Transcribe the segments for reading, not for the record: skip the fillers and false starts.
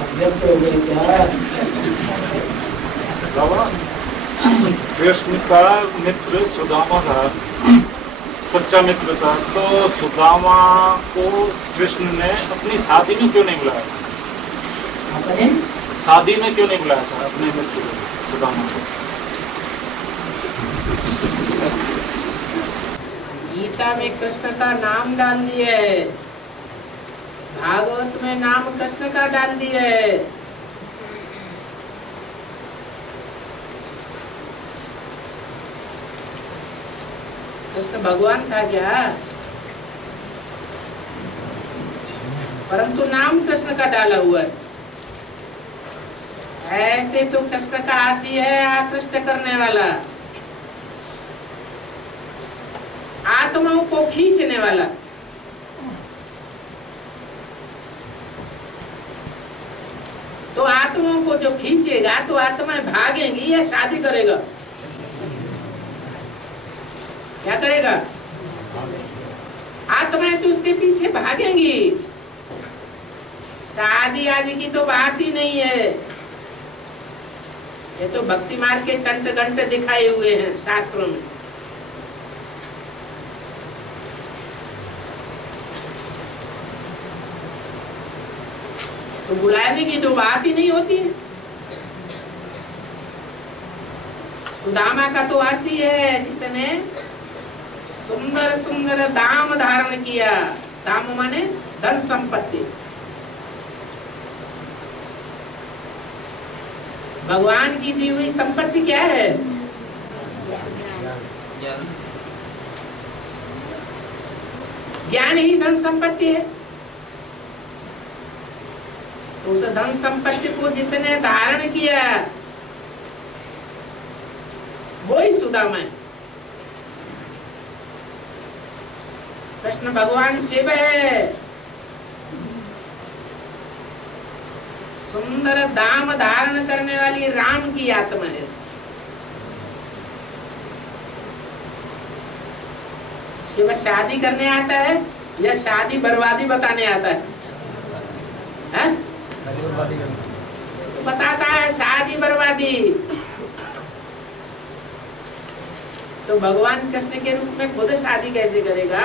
अव्यक्त हो गए क्या? कृष्ण का मित्र सुदामा था, सच्चा मित्र था। तो सुदामा को कृष्ण ने अपनी शादी में क्यों नहीं बुलाया? अपने शादी में क्यों नहीं बुलाया था अपने मित्र को, सुदामा को? गीता में कृष्ण का नाम डाल दिया है, भागवत में नाम कृष्ण का डाल दिया है। कृष्ण भगवान था क्या? परंतु नाम कृष्ण का डाला हुआ है। ऐसे तो कृष्ण का आदि है आकृष्ट करने वाला, आत्माओं को खींचने वाला। तो आत्माओं को जो खींचेगा तो आत्माएं भागेंगी या शादी करेगा? क्या करेगा? आत्माएं तो उसके पीछे भागेंगी। शादी आदि की तो बात ही नहीं है। ये तो भक्ति मार्ग के तंत्र घंटे दिखाए हुए हैं शास्त्रों में। तो बुलाने की तो बात ही नहीं होती है। सुदामा का तो अर्थ ही है जिसने सुंदर सुंदर दाम धारण किया। दाम माने धन संपत्ति। भगवान की दी हुई संपत्ति क्या है? ज्ञान ही धन संपत्ति है। तो उस धन संपत्ति को जिसने धारण किया वही सुदामा है। कृष्ण भगवान शिव है, सुंदर दाम धारण करने वाली राम की आत्मा है। शिव शादी करने आता है या शादी बर्बादी बताने आता है? तो बताता है शादी बर्बादी। तो भगवान कृष्ण के रूप में खुद शादी कैसे करेगा?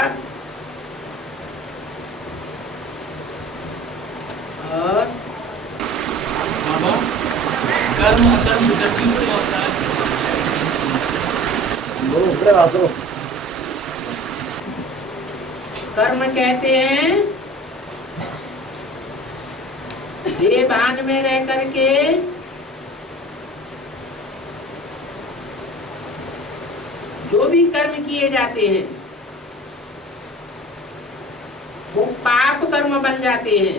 और कर्म अकर्म विकर्म क्या होता है? कर्म कहते हैं देह भान में रह करके जो भी कर्म किए जाते हैं वो पाप कर्म बन जाते हैं।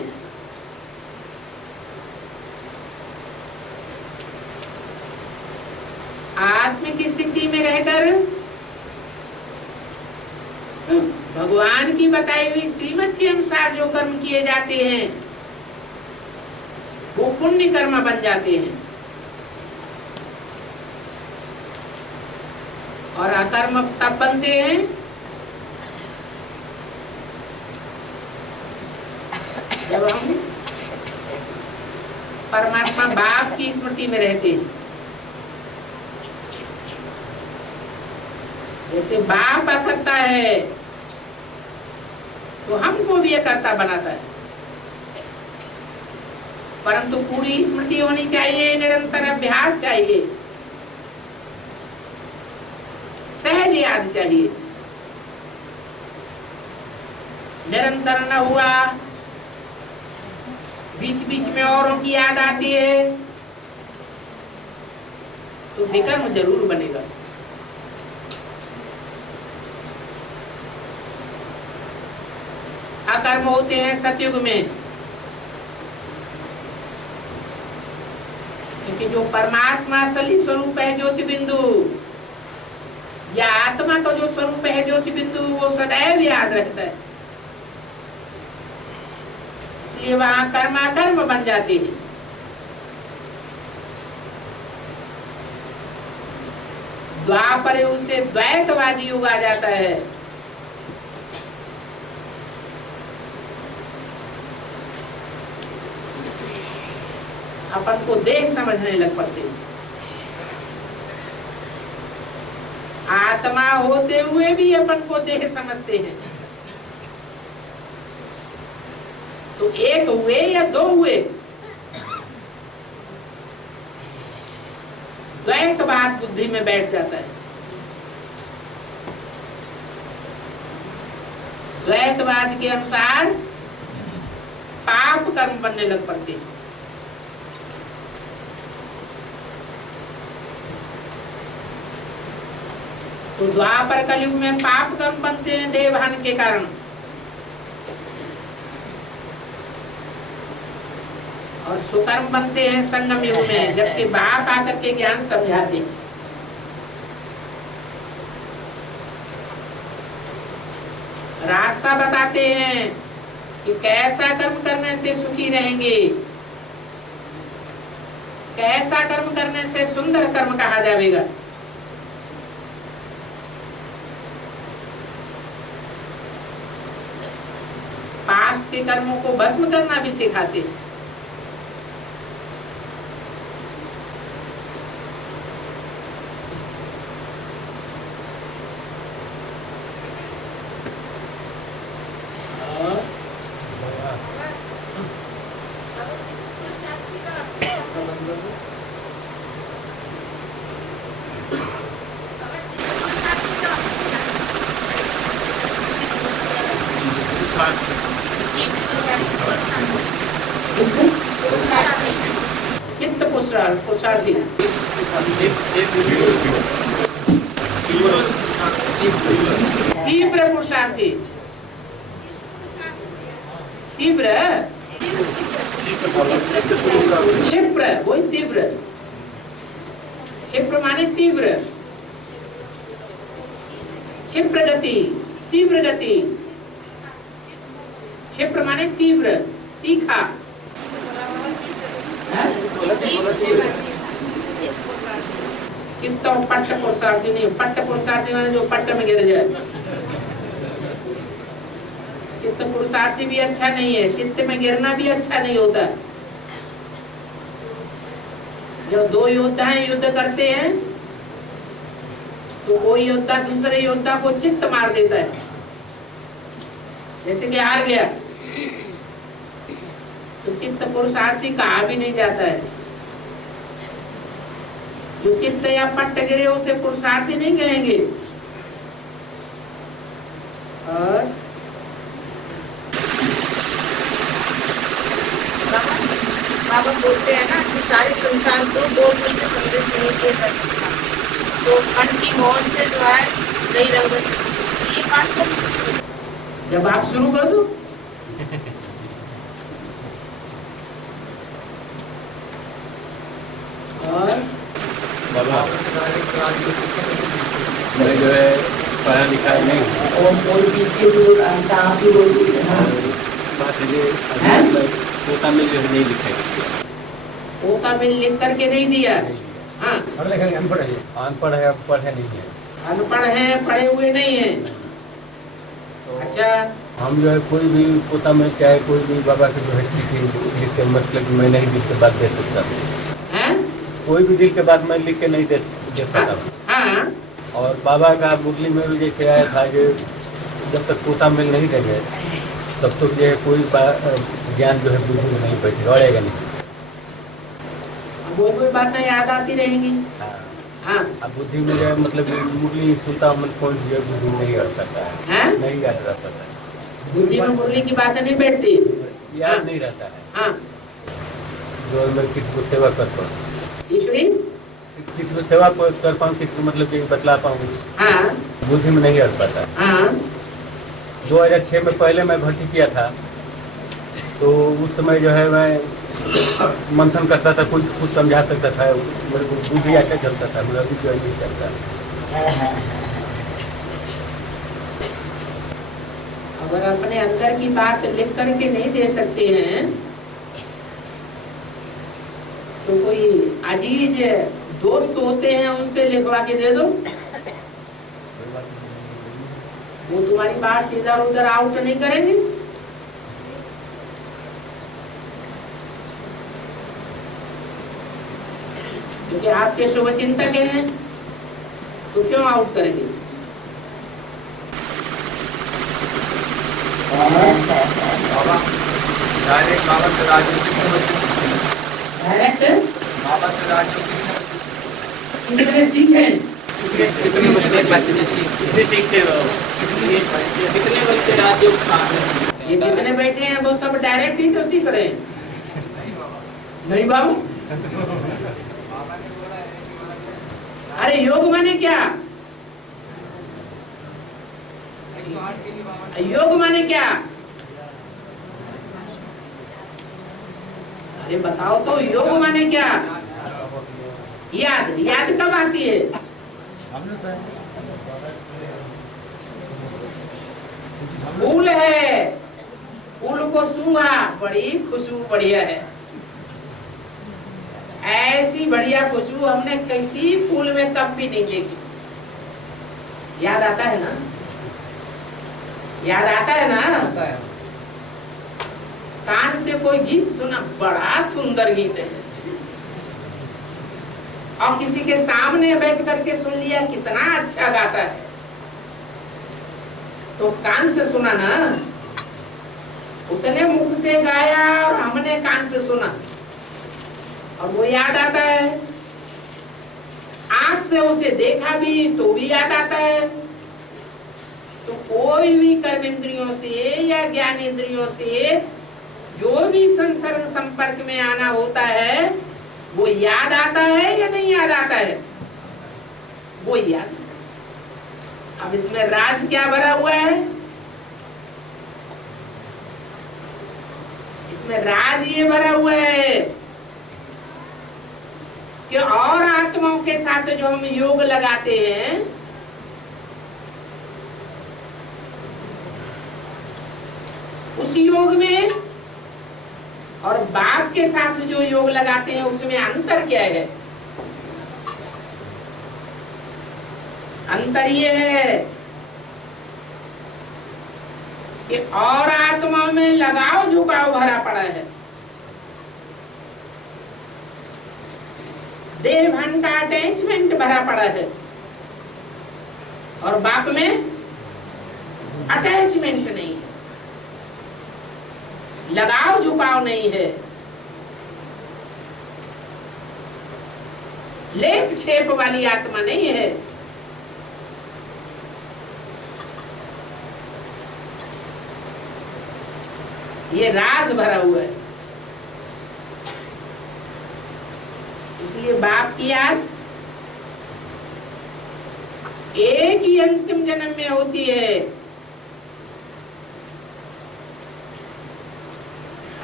आत्मिक स्थिति में रहकर भगवान की बताई हुई श्रीमत के अनुसार जो कर्म किए जाते हैं वो पुण्य कर्म बन जाते हैं। और अकर्म तब बनते हैं जब हम परमात्मा बाप की स्मृति में रहते हैं। जैसे बाप अकर्ता है तो हमको भी अकर्ता बनाता है, परंतु पूरी स्मृति होनी चाहिए, निरंतर अभ्यास चाहिए, सहज याद चाहिए। निरंतर न हुआ, बीच बीच में औरों की याद आती है तो विकर्म जरूर बनेगा। अकर्म होते हैं सतयुग में, जबकि जो परमात्मा असली स्वरूप है ज्योति बिंदु, या आत्मा का जो स्वरूप है ज्योति बिंदु, वो सदैव याद रहता है। इसलिए वहां कर्माकर्म बन जाते हैं। द्वापर उसे द्वैतवादी युग आ जाता है। अपन को देह समझने लग पड़ते हैं। आत्मा होते हुए भी अपन को देह समझते हैं। तो एक हुए या दो हुए, द्वैतवाद बुद्धि में बैठ जाता है। द्वैतवाद के अनुसार पाप कर्म बनने लग पड़ते हैं। तो द्वापर कलयुग में पाप कर्म बनते हैं देवहन के कारण, और सुकर्म बनते हैं संगम युग में, जबकि बाप आकर के ज्ञान समझाते हैं। रास्ता बताते हैं कि कैसा कर्म करने से सुखी रहेंगे, कैसा कर्म करने से सुंदर कर्म कहा जाएगा। पास्ट के कर्मों को भस्म करना भी सिखाते हैं। चित्त पुरुषार्थी, तीव्र पुरुषार्थी, तीव्र क्षिप्र, वही तीव्र। क्षिप्र माने तीव्र, क्षिप्र गति, तीव्र गति। क्षिप्र माने तीव्र, तीखा। चित्त और पट्ट पुरुषार्थी नहीं, पट्ट पुरुषार्थी माने जो पट्ट में गिर जाए। चित्त पुरुषार्थी भी अच्छा नहीं है, चित्त में गिरना भी अच्छा नहीं होता। जब दो योद्धा युद्ध करते हैं तो कोई योद्धा दूसरे योद्धा को चित्त मार देता है, जैसे कि हार गया, तो चित्त पुरुषार्थी कहा भी नहीं जाता है। जो चित्त या पट्ट गिरे उसे पुरुषार्थी नहीं कहेंगे। और बाबा बोलते हैं ना कि सारे संसार को दो मिलकर संदेश नहीं किया जा सकता, तो मन की मौन से जो है नहीं रंगत, ये बात तो जब आप शुरू कर दो और बाबा मैं जो है पढ़ा लिखा नहीं हूँ, और कोई पीछे भी अच्छा आप ही बोल दीजिए। हाँ, बात है मैं पोता में जो है नहीं लिखा है, पोता में लिख करके नहीं दिया। हाँ, पढ़ लिखा नहीं, अनपढ़ है, अनपढ़ है, पढ़े नहीं है, अनपढ़ है, पढ़े हुए नहीं है। अच्छा, हम जो है कोई भी पोता में चाहे कोई भी बाबा के जो है चिट्ठी लिख के, मतलब मैं नहीं लिख के बात दे सकता हूँ। हैं? कोई भी दिल के बात मैं लिख के नहीं दे पाता हूँ। हाँ, और बाबा का मुरली में भी जैसे आया था कि जब तक पोता मिल नहीं देंगे तब तक जो है कोई ज्ञान जो है बुद्धि में नहीं बैठेगा, बढ़ेगा नहीं। वो कोई बातें याद आती रहेंगी। हाँ, हाँ, अब बुद्धि में जो है मतलब मुरली सुनता मन कौन जो है बुद्धि में नहीं याद करता है, हैं? नहीं याद रहता है, बुद्धि में मुरली की बातें नहीं बैठती। याद हाँ। नहीं रहता है। हाँ, जो मैं किसी को सेवा करता हूँ, ईश्वरी। किसी को सेवा कर पाऊँ, किसी को मतलब कि बतला पाऊँ, हाँ, बुद्धि में नहीं रह पाता। हाँ, 2006 में पहले मैं भर्ती किया था, तो उस समय जो है मैं मंथन करता था, कोई कुछ समझा सकता था, मेरे को बुद्धि अच्छा चलता था, मेरा भी जो नहीं चलता। अगर अपने अंदर की बात लिख करके नहीं दे सकते हैं तो कोई अजीज दोस्त होते हैं उनसे लिखवा के दे दो, वो तुम्हारी बात इधर उधर आउट नहीं करेंगे। क्योंकि आपके शुभ चिंतक हैं तो क्यों आउट करेंगे। डायरेक्ट बाबा से राजयोग कितने बच्चे सीखते हैं? डायरेक्ट बाबा से राजयोग कितने बच्चे सीखते हैं? किस तरह सीखे? कितने बच्चे सीखते हो? कितने बच्चे राजयोग सीखते हैं? ये जितने बैठे हैं वो सब डायरेक्ट ही तो सीख रहे हैं। नहीं बाबू, अरे योग माने क्या? योग माने क्या? अरे बताओ तो, योग माने क्या? याद, याद कब आती है? फूल है, फूल को सूंघा, बड़ी खुशबू बढ़िया है। ऐसी बढ़िया खुशबू हमने किसी फूल में कब भी नहीं देखी। याद आता है ना? याद आता है ना? कान से कोई गीत सुना, बड़ा सुंदर गीत है, और किसी के सामने बैठ करके सुन लिया, कितना अच्छा गाता है, तो कान से सुना ना, उसने मुख से गाया और हमने कान से सुना, और वो याद आता है। आंख से उसे देखा भी तो भी याद आता है। तो कोई भी कर्म इंद्रियों से या ज्ञान इंद्रियों से जो भी संसर्ग संपर्क में आना होता है वो याद आता है या नहीं याद आता है? वो याद। अब इसमें राज क्या भरा हुआ है? इसमें राज ये भरा हुआ है कि और आत्माओं के साथ जो हम योग लगाते हैं, उस योग में और बाप के साथ जो योग लगाते हैं उसमें अंतर क्या है? अंतर ये है कि और आत्माओं में लगाव झुकाव भरा पड़ा है, देह भान का अटैचमेंट भरा पड़ा है, और बाप में अटैचमेंट नहीं है, लगाव झुकाव नहीं है, लेप छेप वाली आत्मा नहीं है। ये राज भरा हुआ है। इसलिए बाप की याद एक ही अंतिम जन्म में होती है,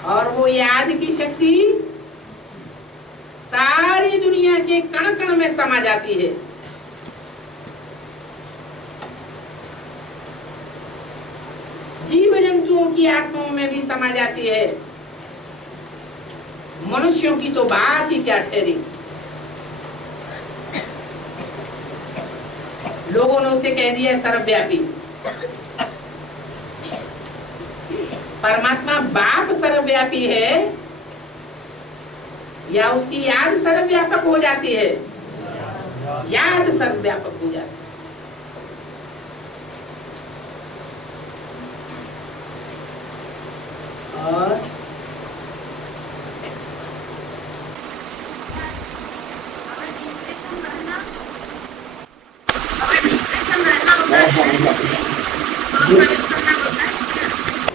और वो याद की शक्ति सारी दुनिया के कण कण में समा जाती है। जीव जंतुओं की आत्माओं में भी समा जाती है। मनुष्यों की तो बात ही क्या ठहरी। लोगों ने उसे कह दिया सर्वव्यापी। परमात्मा बाप सर्वव्यापी है या उसकी याद सर्वव्यापक हो जाती है? याद सर्वव्यापक हो जाती है। और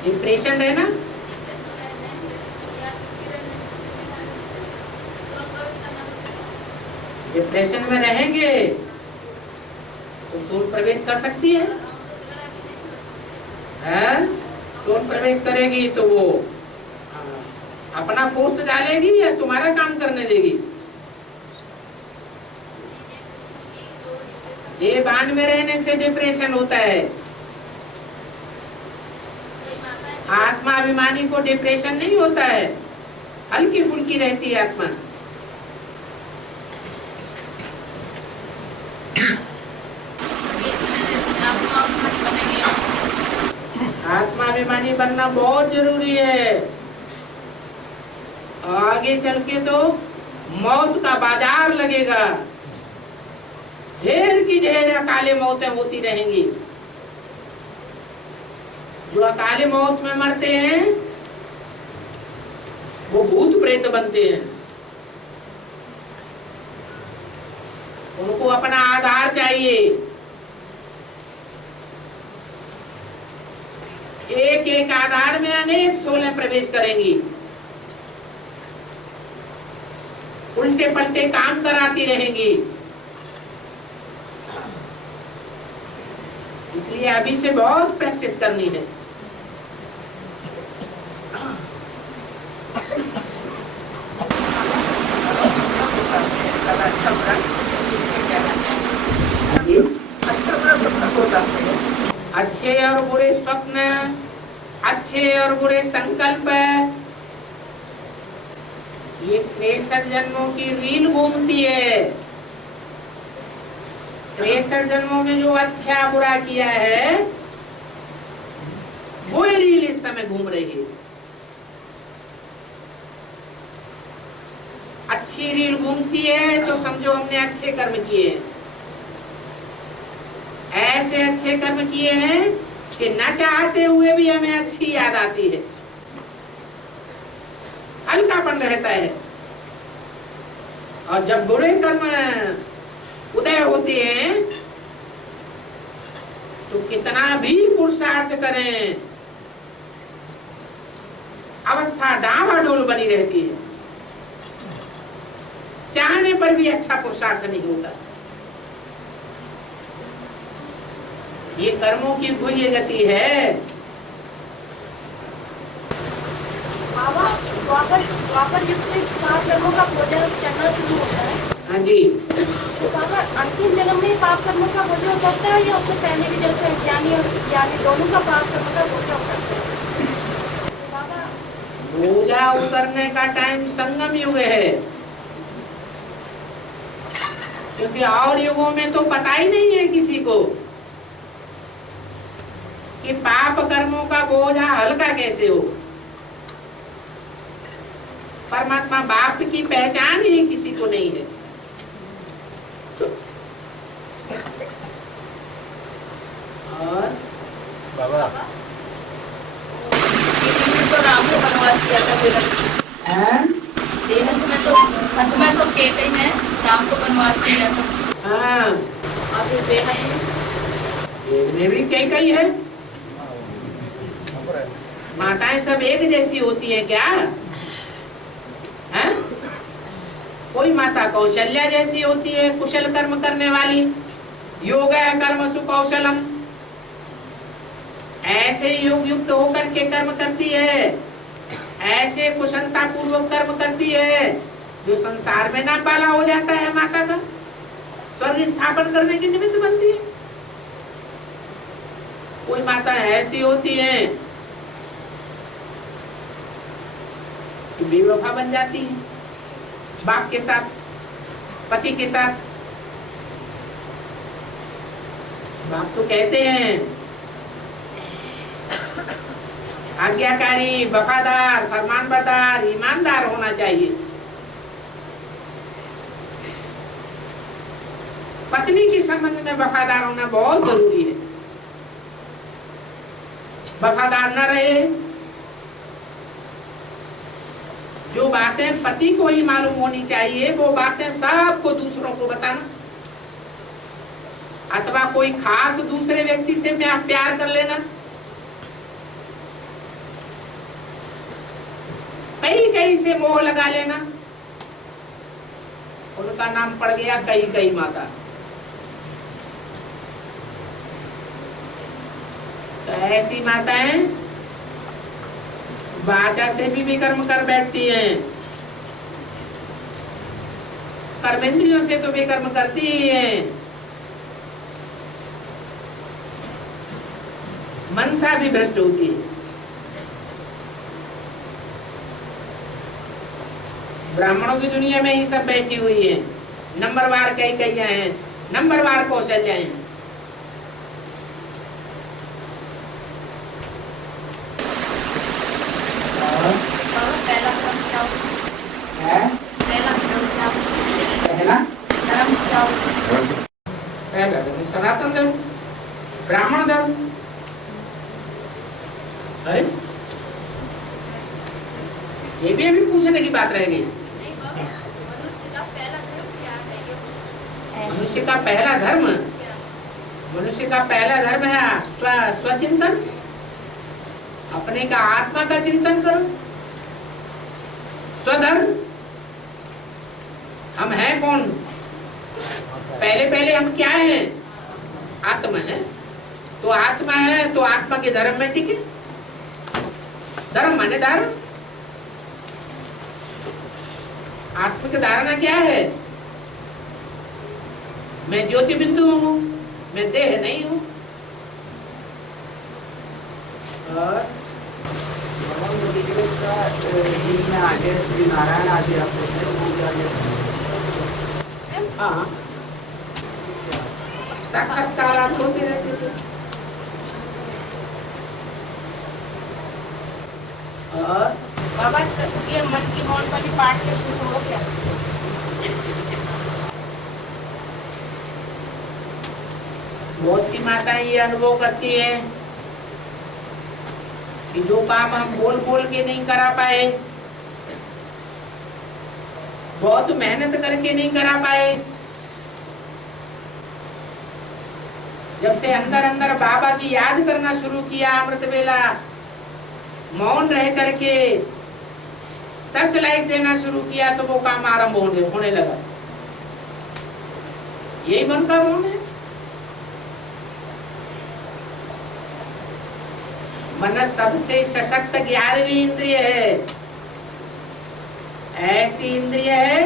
डिप्रेशन है ना, डिप्रेशन में रहेंगे तो सोल प्रवेश कर सकती है, सोल प्रवेश करेगी तो वो अपना फोर्स डालेगी या तुम्हारा काम करने देगी? ये बांध में रहने से डिप्रेशन होता है। आत्मा अभिमानी को डिप्रेशन नहीं होता है, हल्की फुल्की रहती है आत्मा। आत्मा अभिमानी बनना बहुत जरूरी है। आगे चल के तो मौत का बाजार लगेगा, ढेर की ढेर अकाले मौतें होती रहेंगी। जो अकाले मौत में मरते हैं वो भूत प्रेत बनते हैं। उनको अपना आधार चाहिए। एक एक आधार में अनेक सोलें प्रवेश करेंगी, उल्टे पलटे काम कराती रहेंगी। इसलिए अभी से बहुत प्रैक्टिस करनी है। अच्छे और बुरे स्वप्न, अच्छे और बुरे संकल्प, ये 63 जन्मों की रील घूमती है। 63 जन्मों में जो अच्छा बुरा किया है वो रील इस समय घूम रही है। अच्छी रील घूमती है तो समझो हमने अच्छे कर्म किए हैं, ऐसे अच्छे कर्म किए हैं कि न चाहते हुए भी हमें अच्छी याद आती है, हल्कापन रहता है। और जब बुरे कर्म उदय होते हैं तो कितना भी पुरुषार्थ करें, अवस्था डामाडोल बनी रहती है, चाहने पर भी अच्छा पुरुषार्थ नहीं होता। ये कर्मों की कोई गति है। द्वापर युग से 7 कर्मों का बोझ चढ़ना शुरू होता है। हाँ जी। तो बाबा अंतिम जन्म में पाप कर्मों का बोझ उतरता है या उससे पहले भी जब से ज्ञानी और ज्ञानी दोनों का पाप कर्मों का बोझ उतरता है? तो बाबा बोझा उतरने का टाइम संगम युग है, क्योंकि और युगों में तो पता ही नहीं है किसी को कि पाप कर्मों का बोझा हल्का कैसे हो। परमात्मा बाप की पहचान ही किसी को नहीं है। और बाबा तो राम को वनवास किया था फिर अंत में तो कहते हैं राम को वनवास किया था। हाँ, और फिर बेहद में भी कई है। माताएं सब एक जैसी होती है क्या? है? कोई माता कौशल्या जैसी होती है, कुशल कर्म करने वाली, योग कर्म सुकौशलम, ऐसे योग युक्त होकर के कर्म करती है, ऐसे कुशलता पूर्वक कर्म करती है जो संसार में ना पाला हो जाता है माता का, स्वर्ग स्थापन करने के निमित्त बनती है। कोई माता ऐसी होती है कि बेवफा बन जाती है बाप के साथ, पति के साथ। बाप तो कहते हैं आज्ञाकारी, वफादार, फरमानबरदार, ईमानदार होना चाहिए। पत्नी के संबंध में वफादार होना बहुत जरूरी है। वफादार न रहे, जो बातें पति को ही मालूम होनी चाहिए वो बातें सबको दूसरों को बताना, अथवा कोई खास दूसरे व्यक्ति से प्यार कर लेना, कई से मोह लगा लेना, उनका नाम पड़ गया कई माता। तो ऐसी माताएं वाचा से भी विकर्म कर बैठती हैं, कर्मेंद्रियों से तो विकर्म करती ही है, मनसा भी भ्रष्ट होती है। ब्राह्मणों की दुनिया में ही सब बैठी हुई है, नंबरवार कैकैया हैं, नंबरवार कौशल्या हैं। बाबा पहला धर्म क्या होता है? पहला धर्म क्या होता है? पहला धर्म क्या होता है? पहला धर्म सनातन धर्म, ब्राह्मण धर्म। अरे ये भी अभी पूछने की बात रह गई। नहीं बाबा, मनुष्य का पहला धर्म क्या है ये? मनुष्य का पहला धर्म, क्या? मनुष्य का पहला धर्म है स्वचिंतन, अपने का आत्मा का चिंतन करो। स्वधर्म, हम हैं कौन? पहले हम क्या हैं? आत्मा है। तो आत्मा है तो आत्मा के धर्म में टिके। धर्म माने धारण। आत्मा की धारणा क्या है? मैं ज्योति बिंदु हूं, मैं देह नहीं हूं। और आगे श्री नारायण आदि हाँ, साक्षात्कार होते रहते थे। और बाबा ये मन की मौन वाली पाठ के शुरू हो क्या? बहुत सी माताएं ये अनुभव करती है कि जो काम हम बोल बोल के नहीं करा पाए, बहुत मेहनत करके नहीं करा पाए, जब से अंदर अंदर बाबा की याद करना शुरू किया, अमृत वेला मौन रह करके सर्च लाइट देना शुरू किया, तो वो काम आरंभ होने लगा। यही मन का मौन है। मन सबसे सशक्त 11वीं इंद्रिय है। ऐसी इंद्रिय है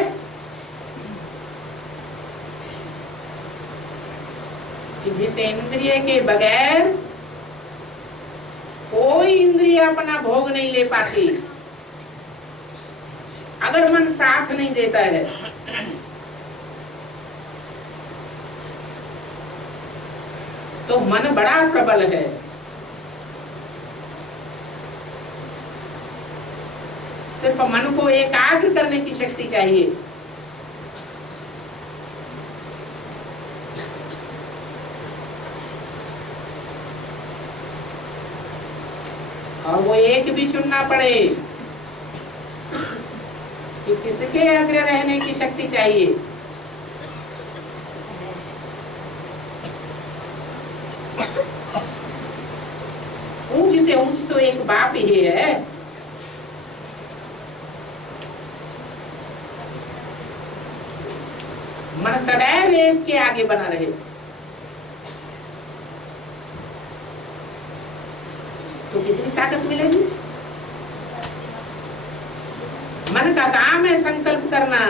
कि जिस इंद्रिय के बगैर कोई इंद्रिय अपना भोग नहीं ले पाती। अगर मन साथ नहीं देता है तो मन बड़ा प्रबल है। सिर्फ मन को एकाग्र करने की शक्ति चाहिए। और वो एक भी चुनना पड़े कि किसके अग्र रहने की शक्ति चाहिए। ऊंचते ऊंच तो एक बाप ही है। मन सदैव एक के आगे बना रहे। तो कितनी ताकत मिलेगी? मन का काम है संकल्प करना।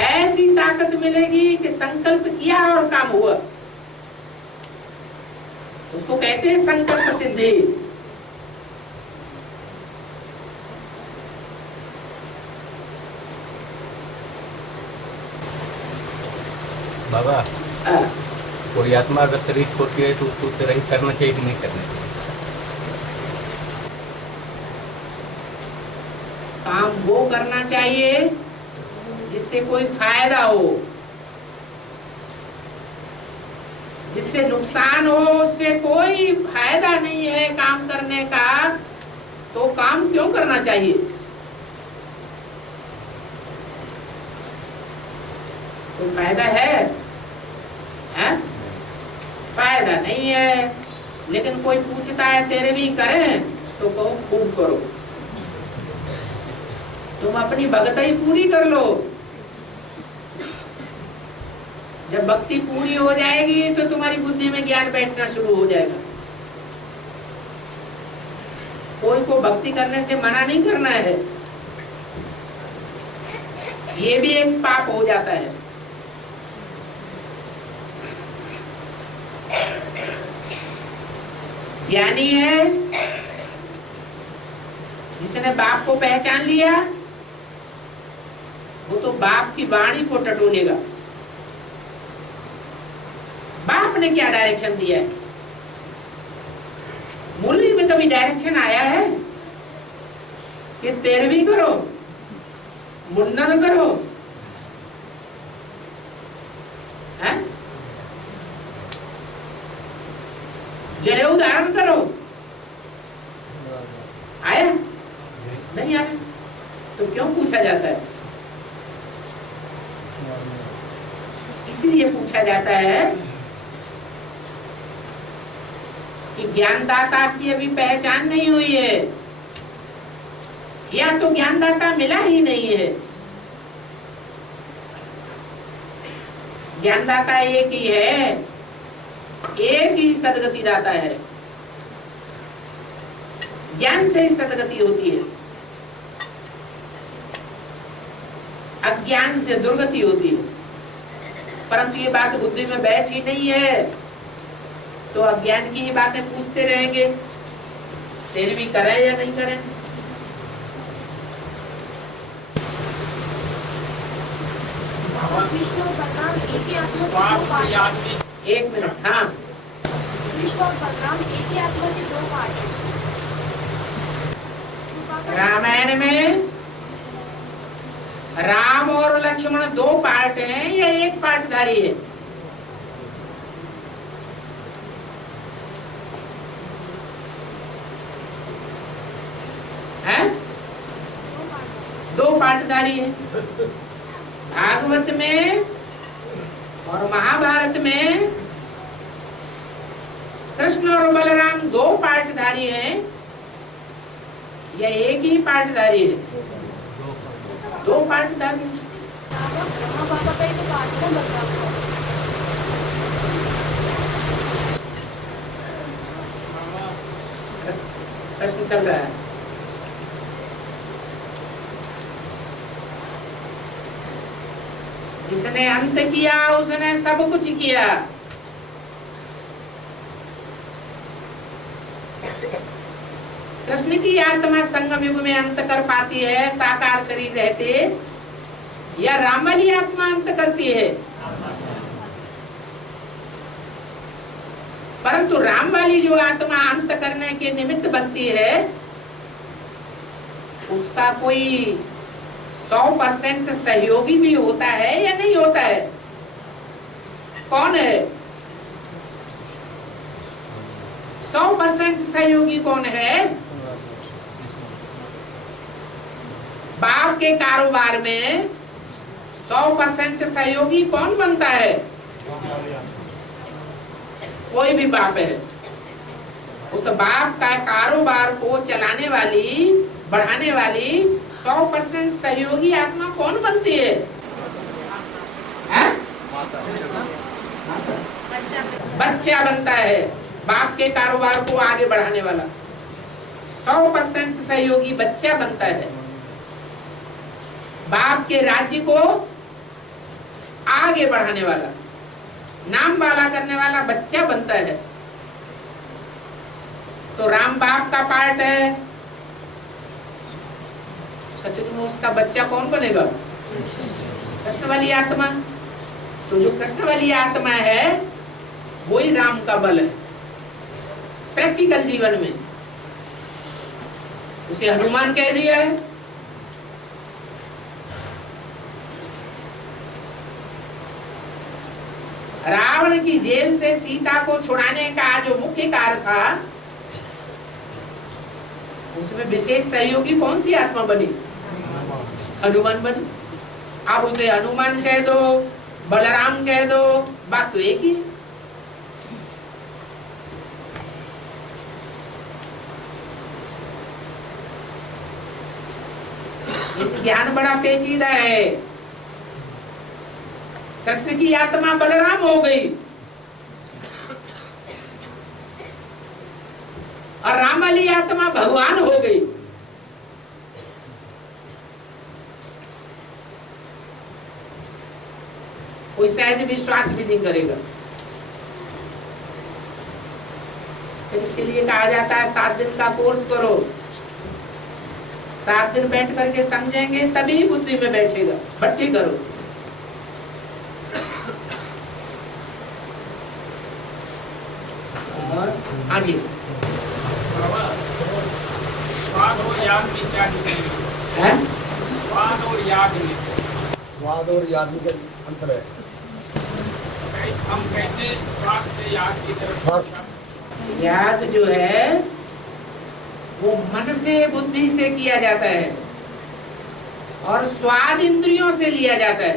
ऐसी ताकत मिलेगी कि संकल्प किया और काम हुआ। उसको कहते हैं संकल्प सिद्धि। बाबा, कोई आत्मा अगर शरीर छोड़ती है तो उसको रहित करना चाहिए कि नहीं करना चाहिए? काम वो करना चाहिए जिससे कोई फायदा हो। जिससे नुकसान हो उससे कोई फायदा नहीं है काम करने का, तो काम क्यों करना चाहिए? कोई फायदा है? फायदा नहीं है। लेकिन कोई पूछता है तेरे भी करें, तो कहो खूब करो। तुम अपनी भक्ति पूरी कर लो। जब भक्ति पूरी हो जाएगी तो तुम्हारी बुद्धि में ज्ञान बैठना शुरू हो जाएगा। कोई को भक्ति करने से मना नहीं करना है, ये भी एक पाप हो जाता है। ज्ञानी है जिसने बाप को पहचान लिया, वो तो बाप की वाणी को टटोलेगा। बाप ने क्या डायरेक्शन दिया है? मुरली में कभी डायरेक्शन आया है कि 13वीं करो, मुंडन करो, है? जनेऊ धारण करो? आया? नहीं आया। तो क्यों पूछा जाता है? इसलिए पूछा जाता है कि ज्ञानदाता की अभी पहचान नहीं हुई है, या तो ज्ञानदाता मिला ही नहीं है। ज्ञानदाता एक ही है, एक ही सदगति दाता है। ज्ञान से ही सदगति होती है, अज्ञान से दुर्गति होती है। परंतु ये बात बुद्धि में बैठी नहीं है, तो अज्ञान की ही बातें पूछते रहेंगे, 13वीं करें या नहीं करें। कृष्ण और बलराम एक ही आत्मा के दो पार्ट हैं। एक मिनट, हाँ। कृष्ण और बलराम एक ही आत्मा के दो पार्ट हैं। रामायण में राम और लक्ष्मण 2 पार्ट हैं या एक पार्टधारी है? हैं? 2 पार्टधारी है। भागवत में और महाभारत में कृष्ण और बलराम 2 पार्टधारी हैं या एक ही पार्टधारी है? 2 पार्टधारी। ब्रह्मा बाबा का एक पार्ट है बलराम का। प्रश्न चल रहा है। जिसने अंत किया उसने सब कुछ किया। कृष्ण की आत्मा संगम युग में अंत कर पाती है साकार शरीर रहते, या राम वाली आत्मा अंत करती है? परंतु राम वाली जो आत्मा अंत करने के निमित्त बनती है, उसका कोई 100% सहयोगी भी होता है या नहीं होता है? कौन है 100% सहयोगी? कौन है? बाप के कारोबार में 100% सहयोगी कौन बनता है? कोई भी बाप है। उस बाप का कारोबार को चलाने वाली, बढ़ाने वाली 100% सहयोगी आत्मा कौन बनती है? बच्चा बनता है। बाप के कारोबार को आगे बढ़ाने वाला 100% सहयोगी बच्चा बनता है। बाप के राज्य को आगे बढ़ाने वाला, नाम वाला करने वाला बच्चा बनता है। तो राम बाप का पार्ट है, सत्युग में उसका बच्चा कौन बनेगा? कृष्ण वाली आत्मा। तो जो कृष्ण वाली आत्मा है वही राम का बल है प्रैक्टिकल जीवन में। उसे हनुमान कह दिया है। रावण की जेल से सीता को छुड़ाने का जो मुख्य कार्य था, उसमें विशेष सहयोगी कौन सी आत्मा बनी? हनुमान बनी। अब उसे हनुमान कह दो, बलराम कह दो, बात तो एक ही। ज्ञान बड़ा पेचीदा है। कृष्ण की आत्मा बलराम हो गई, और राम वाली आत्मा भगवान हो गई। कोई शायद विश्वास भी नहीं करेगा। फिर इसके लिए कहा जाता है 7 दिन का कोर्स करो। 7 दिन बैठ करके समझेंगे तभी बुद्धि में बैठेगा। भट्टी करो। आगे स्वाद और याद में क्या डिफरेंस है? स्वाद और याद में स्वाद और याद में क्या अंतर है? हम कैसे स्वाद से याद की तरफ याद जो है वो मन से बुद्धि से किया जाता है और स्वाद इंद्रियों से लिया जाता है।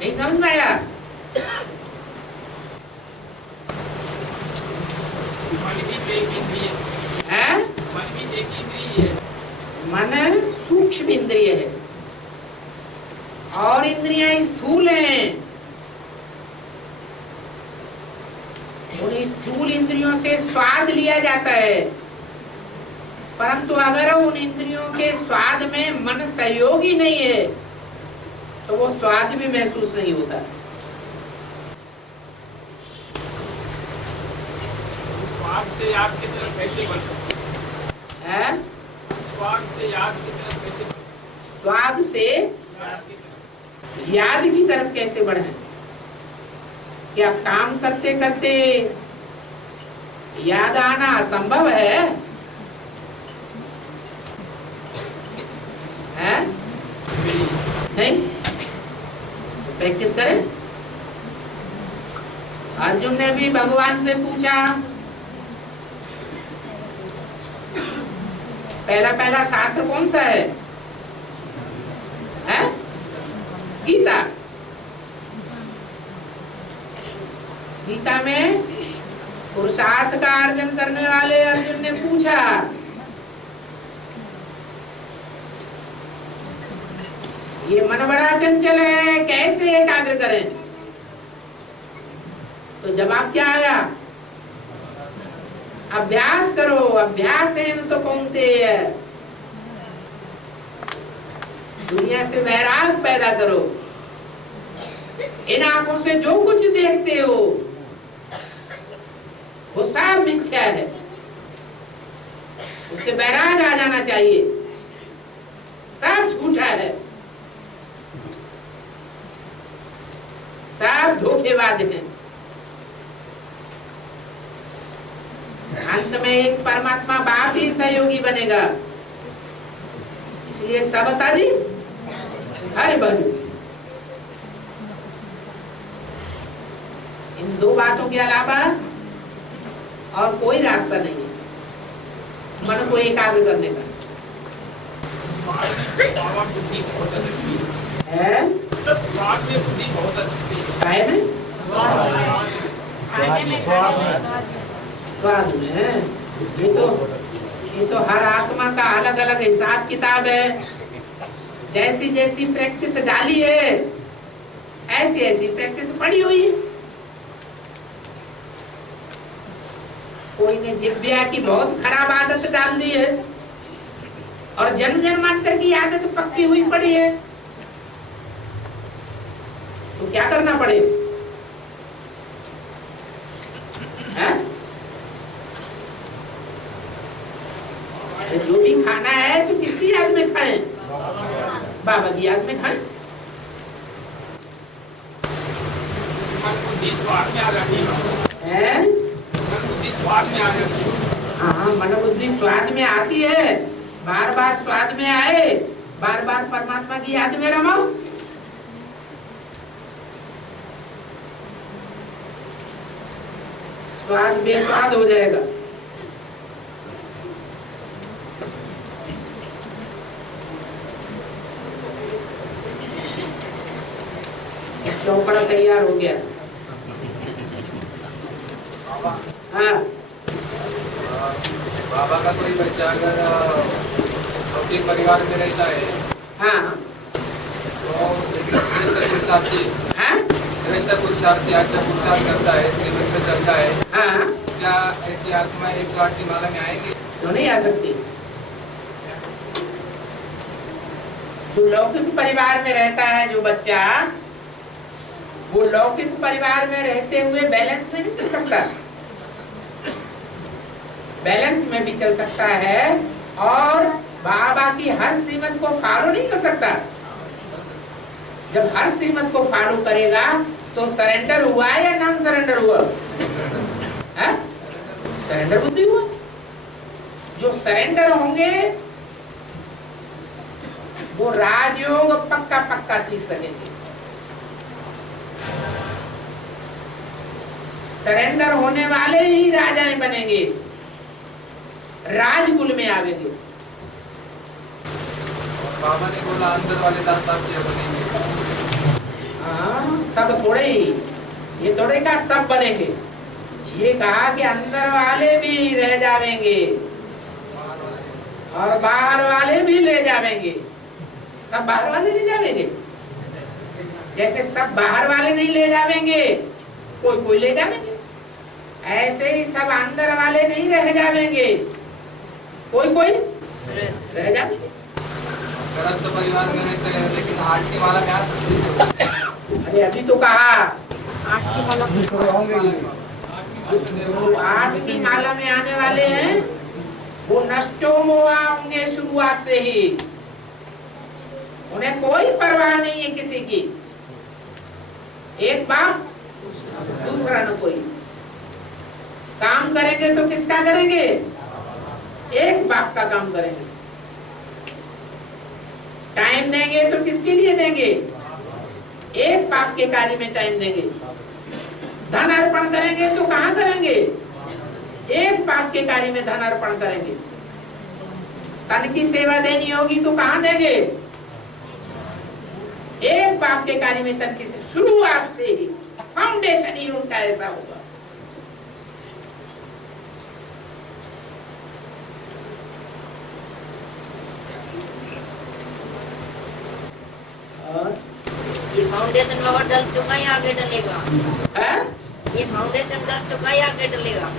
नहीं समझ में आया? मन भी एक इंद्रिय है? मन भी एक इंद्रिय है। मन सूक्ष्म इंद्रिय है और इंद्रियां स्थूल हैं। उन स्थूल इंद्रियों से स्वाद लिया जाता है, परंतु अगर उन इंद्रियों के स्वाद में मन सहयोगी नहीं है तो वो स्वाद भी महसूस नहीं होता। स्वाद से याद की तरफ कैसे बढ़ सकते है? स्वाद से याद की तरफ कैसे बढ़ सकते स्वाद से याद की तरफ याद की तरफ कैसे बढ़े? क्या काम करते करते याद आना असंभव है? है? नहीं? प्रैक्टिस करें। अर्जुन ने भी भगवान से पूछा, पहला शास्त्र कौन सा है? है? गीता। गीता में पुरुषार्थ का अर्जन करने वाले अर्जुन ने पूछा, ये मन बड़ा चंचल है, कैसे एकाग्र करें? तो जवाब क्या आया? अभ्यास करो, अभ्यास है न तो कौनतेय है। दुनिया से वैराग पैदा करो। इन आंखों से जो कुछ देखते हो वो सब मिथ्या है, उससे वैराग आ जाना चाहिए। सब झूठा है, सब धोखेबाज है। अंत में एक परमात्मा बाप ही सहयोगी बनेगा। इसलिए सबता जी हर भजो। इन 2 बातों के अलावा और कोई रास्ता नहीं है मन को एकाग्र करने का। स्वाद में बाबा बुद्धि बहुत अच्छी है? स्वाद में बुद्धि बहुत अच्छी काहे में? स्वाद में। ये तो हर आत्मा का अलग अलग हिसाब किताब है। जैसी जैसी प्रैक्टिस डाली है ऐसी ऐसी प्रैक्टिस पड़ी हुई है। कोई ने जिव्या की बहुत खराब आदत डाल दी है और जन्म जन्मांतर की आदत पक्की हुई पड़ी है, तो क्या करना पड़ेगा? जो भी खाना है तो किसकी याद में खाएं? बाबा की याद में खाएं। मन बुद्धि स्वाद में आ जाती है। मन बुद्धि स्वाद में आ जाती है। हाँ, मन बुद्धि स्वाद में आती है। बार बार स्वाद में आए, बार बार परमात्मा की याद में रहो। स्वाद बेस्वाद हो जाएगा। चौपड़ा तैयार हो गया। हाँ, बाबा का कोई बच्चा अगर छोटे परिवार में रहता है हाँ, तो पुरुषार्थी हाँ, श्रेष्ठ पुरुषार्थी अच्छा पुरुषार्थ करता है, श्रीमंत चलता है, हाँ, क्या ऐसी आत्मा 108 की माला में आएंगी? क्यों नहीं आ सकती? जो लौकिक परिवार में रहता है जो बच्चा, वो लौकिक परिवार में रहते हुए बैलेंस में नहीं चल सकता, बैलेंस में भी चल सकता है और बाबा की हर श्रीमत को फॉलो नहीं कर सकता। जब हर श्रीमत को फॉलो करेगा तो सरेंडर हुआ या नॉन सरेंडर हुआ? सरेंडर बुद्धि हुआ। जो सरेंडर होंगे वो राजयोग पक्का पक्का सीख सकेंगे। सरेंडर होने वाले ही राजाएं बनेंगे, राजकुल में आवेंगे। बाबा ने बोला अंदर वाले दाता से बनेंगे। हाँ, सब थोड़े ही, ये थोड़े का सब बनेंगे। ये कहा कि अंदर वाले भी रह जावेंगे और बाहर वाले भी ले जावेंगे। सब बाहर वाले ले जावेंगे, जैसे सब बाहर वाले नहीं ले जावेंगे, कोई कोई ले जावेंगे, ऐसे ही सब अंदर वाले नहीं रह जावेंगे, कोई कोई रह जावेंगे। गृहस्थ परिवार में रहते हैं लेकिन 8 की माला में आ सकती है। अरे अभी तो कहा 8 की माला जो 8 की माला में आने वाले हैं वो नष्टो मोहा होंगे शुरुआत से ही। उन्हें कोई परवाह नहीं है किसी की, एक बाप दूसरा न कोई। काम करेंगे तो किसका करेंगे? एक बाप का काम करेंगे। टाइम देंगे तो किसके लिए देंगे? एक बाप के कार्य में टाइम देंगे। धन अर्पण करेंगे तो कहाँ करेंगे? एक बाप के कार्य में धन अर्पण करेंगे। तन की सेवा देनी होगी तो कहाँ देंगे? एक बाप के कार्य में तन की शुरुआत से ही फाउंडेशन ही उनका ऐसा होगा। ये फाउंडेशन बाबा डल चुका है, आगे डलेगा। ये फाउंडेशन डल चुका है, आगे डलेगा।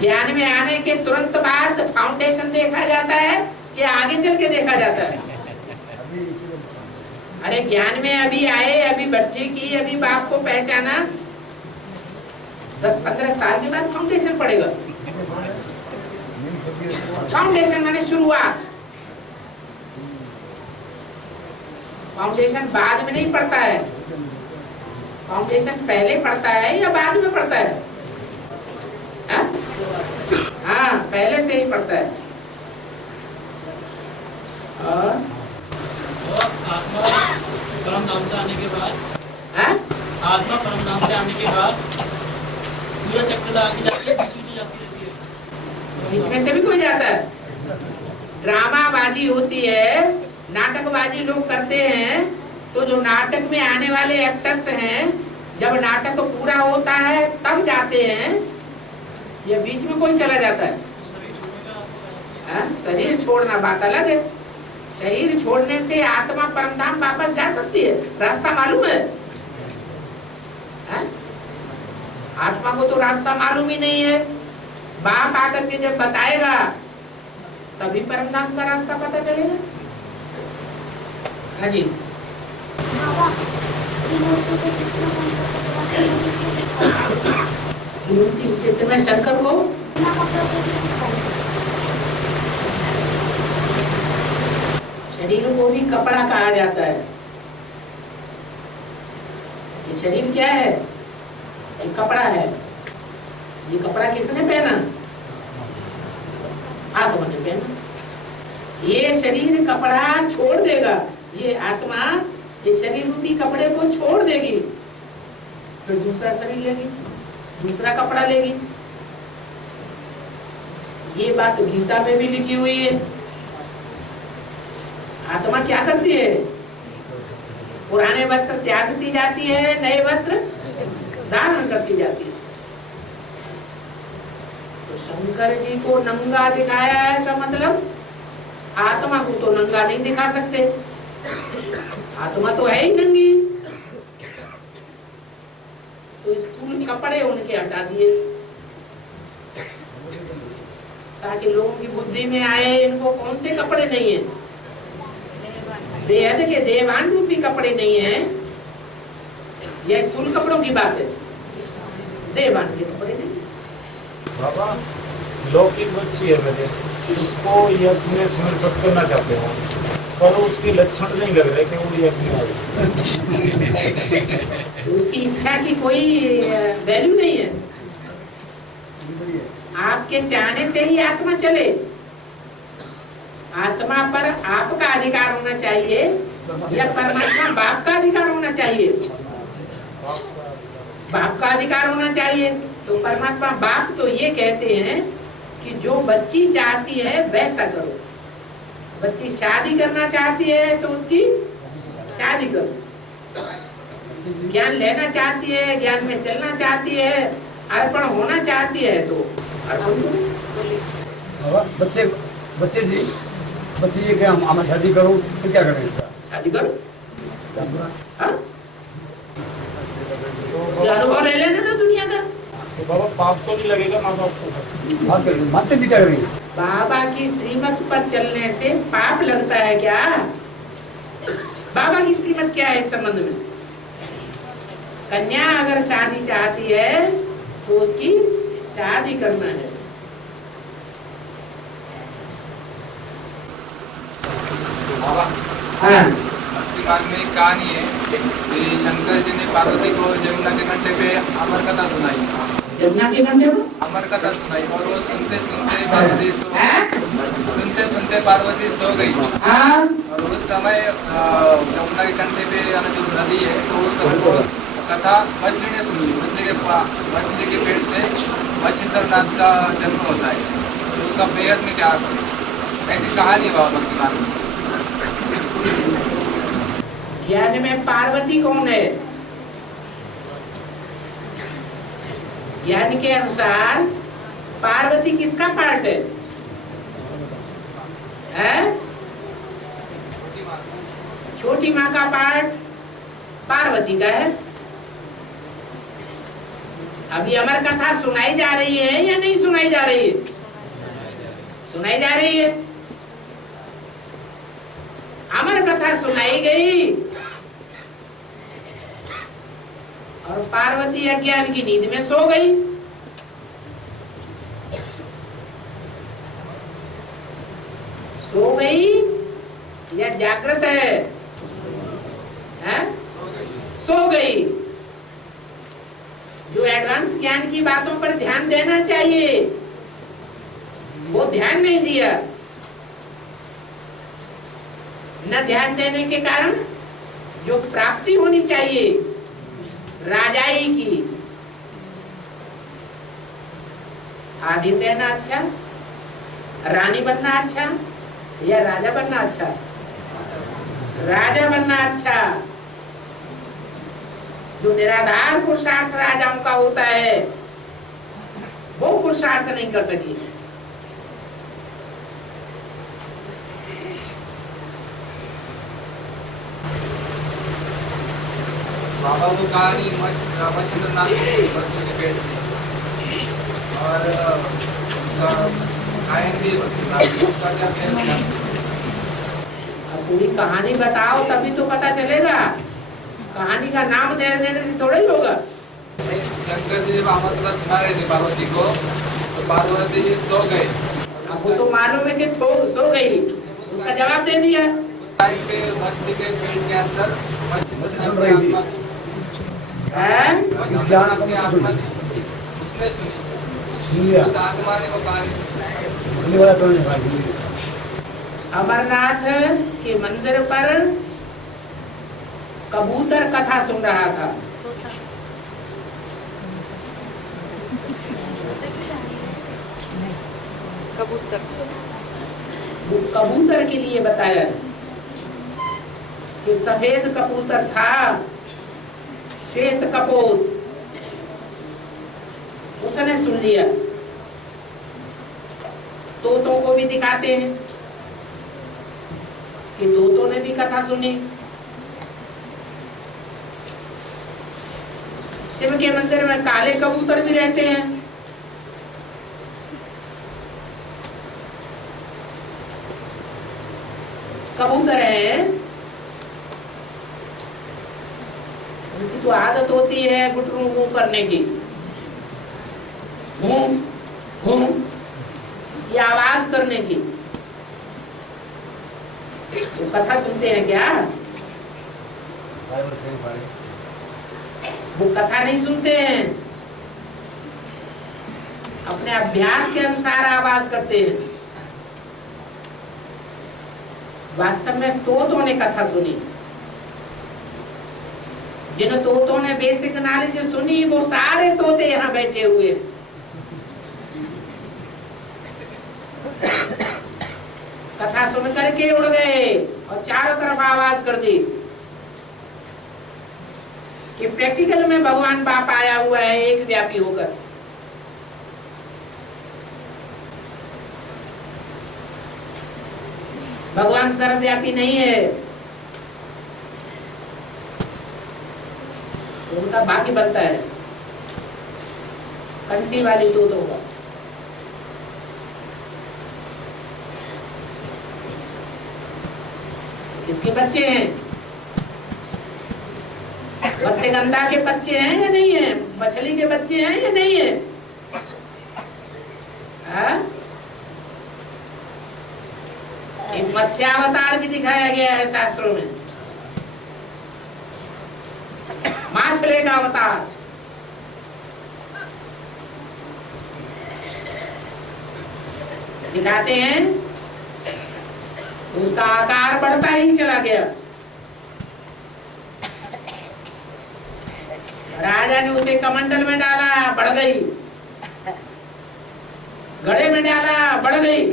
ज्ञान में आने के तुरंत बाद फाउंडेशन देखा जाता है कि आगे चल के देखा जाता है? अरे ज्ञान में अभी आए, अभी भक्ति की, अभी बाप को पहचाना, 10-15 साल के बाद फाउंडेशन पड़ेगा। फाउंडेशन माने शुरुआत। फाउंडेशन बाद में नहीं पड़ता है। फाउंडेशन पहले पड़ता है या बाद में पड़ता है? हाँ, पहले से ही पड़ता है। और आत्मा परम धाम से आने के बाद, आत्मा परम धाम से आने के बाद पूरा चक्कर लगा के जाती है, बीच में जाती रहती है। बीच में से भी कोई जाता है। ड्रामाबाजी होती है, नाटकबाजी लोग करते हैं, तो जो नाटक में आने वाले एक्टर्स हैं, जब नाटक पूरा होता है तब जाते हैं या बीच में कोई चला जाता है? शरीर छोड़ना बात अलग है। शरीर छोड़ने से आत्मा परमधाम वापस जा सकती है, रास्ता मालूम है? आत्मा को तो रास्ता मालूम ही नहीं है। बाप आकर के जब बताएगा तभी परमधाम का रास्ता पता चलेगा। हाँ जी, मूर्ति के चित्र में शंकर को शरीर को भी कपड़ा कहा जाता है। ये शरीर क्या है? ये कपड़ा है। ये कपड़ा किसने पहना? आत्मा ने पहना। ये शरीर कपड़ा छोड़ देगा, ये आत्मा ये शरीर रूपी कपड़े को छोड़ देगी, फिर दूसरा शरीर लेगी, दूसरा कपड़ा लेगी। ये बात गीता में भी लिखी हुई है। आत्मा क्या करती है? पुराने वस्त्र त्यागती जाती है, नए वस्त्र धारण करती जाती है। तो शंकर जी को नंगा दिखाया है, इसका मतलब आत्मा को तो नंगा नहीं दिखा सकते। आत्मा तो है ही नंगी। तो स्थूल कपड़े उनके हटा दिए ताकि लोगों की बुद्धि में आए इनको कौन से कपड़े नहीं है, बेहद के देवान रूपी कपड़े नहीं है। यह स्थूल कपड़ों की बात है, देवान के कपड़े नहीं। बाबा लौकिक बच्ची है मेरे, उसको यज्ञ में समर्पित करना चाहते हैं, पर उसके लक्षण नहीं लग रहे कि वो यज्ञ में आए। उसकी इच्छा की कोई वैल्यू नहीं है। आपके चाहने से ही आत्मा चले। आत्मा पर आपका अधिकार होना चाहिए या परमात्मा बाप का अधिकार होना चाहिए? बाप का अधिकार होना चाहिए। तो परमात्मा बाप तो ये कहते हैं कि जो बच्ची चाहती है वैसा करो। बच्ची शादी करना चाहती है तो उसकी शादी करो, ज्ञान लेना चाहती है, ज्ञान में चलना चाहती है, अर्पण होना चाहती है तो अर्पण करो। बच्चे ये क्या हम शादी करूं तो क्या करें इसका? शादी करो, हाँ? अनुभव ले लेना ना दुनिया का। तो बाबा पाप तो नहीं लगेगा माँ बाप को? मानते जी क्या करेंगे? बाबा की श्रीमत पर चलने से पाप लगता है क्या? बाबा की श्रीमत क्या है इस संबंध में? कन्या अगर शादी चाहती है तो उसकी शादी करना है। हाँ। भक्तिमार्ग में एक कहानी है कि शंकर जी ने पार्वती को जमुना के कंठे पे अमर कथा सुनाई। जमुना के कंठे पे अमर कथा सुनाई और वो सुनते सुनते पार्वती सो गई। और उस समय जमुना के कंठे पे जो नदी है तो उस समय वो कथा मछली ने सुनी। मछली के पेट से मच्छिंद्रनाथ का जन्म होता है, तो उसका बेहद में क्या ऐसी कहानी हुआ भक्तिमार्ग में। ज्ञान में पार्वती कौन है? ज्ञान के अनुसार पार्वती किसका पार्ट है? छोटी माँ का पार्ट पार्वती का है। अभी अमर कथा सुनाई जा रही है या नहीं सुनाई जा रही है? सुनाई जा रही है। अमर कथा सुनाई गई और पार्वती अज्ञान की नींद में सो गई। सो गई या जागृत है? सो गई। जो एडवांस ज्ञान की बातों पर ध्यान देना चाहिए वो ध्यान नहीं दिया। न ध्यान देने के कारण जो प्राप्ति होनी चाहिए राजाई की, आदित्य रहना अच्छा, रानी बनना अच्छा या राजा बनना अच्छा? राजा बनना अच्छा। जो निराधार पुरुषार्थ राजाओं का होता है वो पुरुषार्थ नहीं कर सकी। बाबा को कहानी मच्छिंद्रनाथ मछली के पेट में और गायन भी उसका क्या कहना? पूरी कहानी बताओ तभी तो पता चलेगा। कहानी का नाम देने से थोड़ा ही होगा। शंकर जी जब अमर कथा सुना रहे थे पार्वती को तो पार्वती जी सो गए। वो तो मालूम है कि सो गई, उसका जवाब दे दिया। टाइम पे मछली के पेट के अंदर उसने सुनी, उस आत्मा ने वो कहानी। अमरनाथ के मंदिर पर कबूतर कथा सुन रहा था। वो कबूतर के लिए बताया कि सफेद कबूतर था, श्वेत कपोत, उसने सुन लिया। तोतों को भी दिखाते हैं कि तोतों ने भी कथा सुनी। शिव के मंदिर में काले कबूतर भी रहते हैं। कबूतर है, उनकी तो आदत होती है गुटरू गू करने की, घूम घूम ये आवाज करने की। वो कथा सुनते हैं क्या? वो कथा नहीं सुनते हैं, अपने अभ्यास के अनुसार आवाज करते हैं। वास्तव में तोतों ने कथा सुनी, जिन तोतों ने बेसिक नॉलेज सुनी वो सारे तोते यहाँ बैठे हुए। कथा सुन करके उड़ गए और चारों तरफ आवाज कर दी कि प्रैक्टिकल में भगवान बाप आया हुआ है एक व्यापी होकर। भगवान सर्वव्यापी नहीं है, उनका भाग्य बनता है कंटी वाली तोतों का। किसके बच्चे हैं? बच्चे गंदा के बच्चे हैं या नहीं है? मछली के बच्चे हैं या नहीं है? एक मत्स्यावतार भी दिखाया गया है शास्त्रों में, माछले का अवतार। दिखाते हैं, उसका आकार बढ़ता ही चला गया। राजा ने उसे कमंडल में डाला, बढ़ गई। घड़े में डाला, बढ़ गई।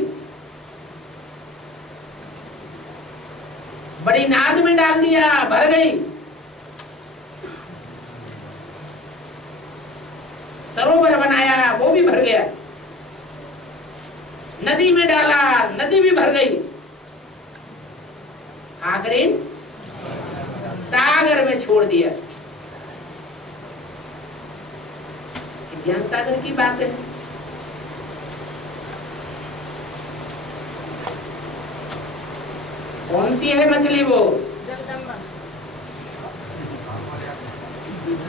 बड़ी नाद में डाल दिया, भर गई। सरोवर बनाया, वो भी भर गया। नदी में डाला, नदी भी भर गई। आखिरी सागर में छोड़ दिया। ज्ञान सागर की बात है। कौन सी है मछली वो?